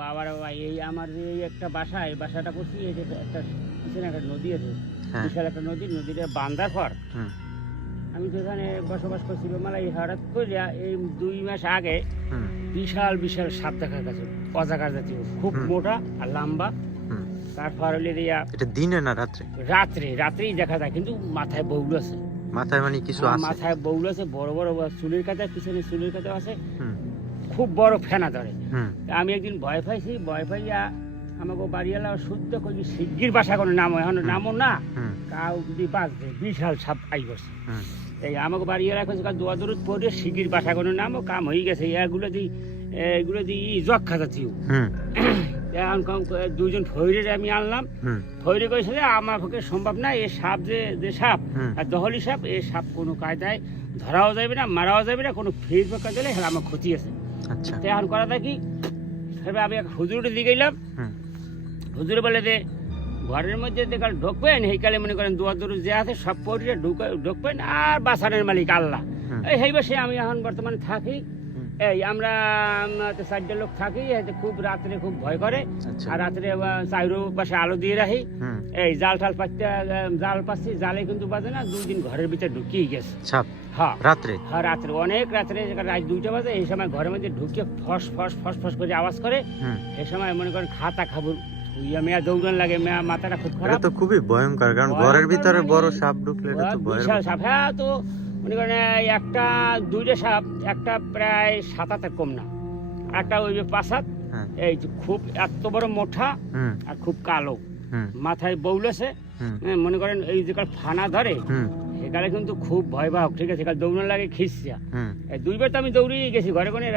বাবার বাবা, এই আমার যে এই একটা বাসা, এই বাসাটা করছি, এই যে একটা পিছনে একটা নদী আছে, বিশাল একটা নদী, নদীটা বান্ধার পর আমি যেখানে বসবাস করছিল মালাই, হঠাৎ করে এই 2 মাস আগে বিশাল বিশাল সাপ দেখা গেছে, অজাগার জাতীয়, খুব মোটা আর লম্বা। তারপর হলে এটা দিনে না রাত্রে? রাত্রেই দেখা যায়, কিন্তু মাথায় বউল আছে। মাথায় মানে কিছু আছে? মাথায় বউল আছে, বড় বড় চুলের কাঁটা, পিছনে চুলের কাঁটা আছে, খুব বড় ফেনা ধরে। আমি একদিন ভয় পাইয়া আমাকে বাড়িওয়ালা শুদ্ধ করি, শিগগির বাসা কোনো নামো, এখন নামো না, কাউ যদি বাঁচবে, বিশাল সাপ আই করছে। এই আমাকে বাড়িওয়ালা কইছে দোয়া দূরত পড়ে শিগগির বাসা কোনো নামো, কাম হয়ে গেছে। এগুলো দিয়ে জগ খাতাচ্ছি। এখন দুজন ফৈরের আমি আনলাম, ফৈরে কইছে যে আমার পক্ষে সম্ভব না, এই সাপ যে সাপ আর দহলি সাপ, এই সাপ কোনো কায়দায় ধরাও যাবে না, মারাও যাবে না, কোনো ফেস পাকা দিলে হ্যাঁ আমার ক্ষতি আছে। এখন করা থাকি, আমি এক হুজুরের দিকে গেলাম, হুজুরে বলে যে ঘরের মধ্যে কাল ঢুকবেন, সেইকালে মনে করেন দুয়ার দূর যে আছে সব পড়ে ঢুকবেন, আর বাসানের মালিক আল্লাহ। এই বসে আমি এখন বর্তমানে থাকি, এই আমরা 4টা লোক থাকি, খুব রাত্রে খুব ভয় করে, আর রাত্রে চাইরো পাশে আলো দিয়ে রাখি, এই জাল পাচ্ছি, জালে কিন্তু বাজে না, 2 দিন ঘরের ভিতরে ঢুকিয়ে গেছে। হ্যাঁ রাত্রে অনেক রাত্রে, রাত 2টা বাজে, এই সময় ঘরের মধ্যে ঢুকে ফস ফস ফস ফস করে আওয়াজ করে। এই সময় মনে করেন খাতা খাবো মেয়া দৌড়ান লাগে, মেয়া মাথাটা খুব খারাপ। তো খুবই ভয়ঙ্কর, কারণ ঘরের ভিতরে বড় সাপ ঢুকলে বিশাল সাপ। হ্যাঁ, তো মনে করেন একটা 2টা সাপ, একটা প্রায় 7-8 কম না, একটা ওই যে 5-7, এই খুব এত বড় মোটা আর খুব কালো, মাথায় বউল আছে। মনে করেন এই যে ফানা ধরে, সেকালে কিন্তু খুব ভয়াবহ। ঠিক আছে, দৌড়ানো লাগে খিসা। 2বার তো আমি দৌড়িয়ে গেছি, ঘরে কোনে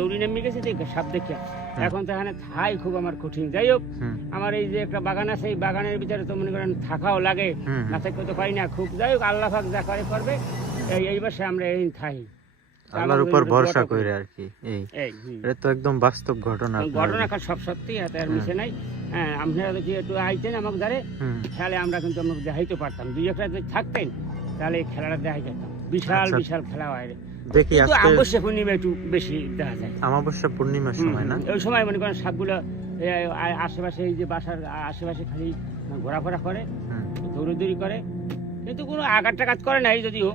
দৌড়ি নেমে গেছি সাপ দেখে। এখন তো এখানে থাই খুব আমার কঠিন। যাই হোক, আমার এই যে একটা বাগান আছে, এই বাগানের ভিতরে তো মনে করেন থাকাও লাগে, না থাকতে তো পারি না খুব। যাই হোক, আল্লাহ পাক যা করে করবে। এই বছর আমরা এই থাই, আল্লাহর উপর ভরসা করে আর কি। এটা তো একদম বাস্তব ঘটনা, সব সত্যি, হাতে আর মিশে নাই। হ্যাঁ, আপনারা যদি একটু আইতেন আমাকে ধরে, তাহলে আমরা কিন্তু আমাকে দেখাইতে পারতাম। 2-1টা যদি থাকতেন, তাহলে এই খেলাটা দেখাই যেতাম। বিশাল বিশাল খেলা হয়। দেখি অমাবস্যা পূর্ণিমা একটু বেশি দেখা যায়। অমাবস্যা পূর্ণিমার সময় না, ওই সময় মনে করেন সাপগুলো আশেপাশে, এই যে বাসার আশেপাশে খালি ঘোরাফেরা করে, দৌড়াদৌড়ি করে, কিন্তু কোনো আঘাত টাঘাত করে নাই যদিও।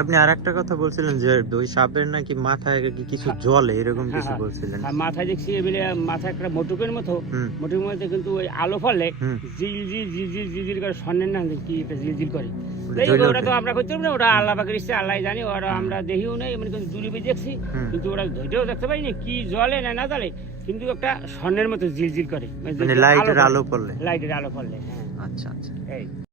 আপনি আরেকটা কথা বলছিলেন যে ওই সাপের নাকি মাথায় কিছু জ্বলে, এরকম কিছু বলছিলেন। মাথায় দেখছি মাথায় একটা মোটুকের মতো, মোটুকের মধ্যে কিন্তু ওই আলো ফলে জিল করে, স্বর্ণের না কি জিল করে। ওটা তো আমরা করতে পারি না, ওরা আল্লাহ পাকের ইচ্ছে, আল্লাহ জানি। ওরা আমরা দেখিও নাই, মানে দূরে দেখছি, কিন্তু ওরা ধৈর্যও দেখতে পাই না কি জ্বলে না জ্বলে, কিন্তু একটা স্বর্ণের মতো জিল করে, লাইটের আলো পড়লে। আচ্ছা।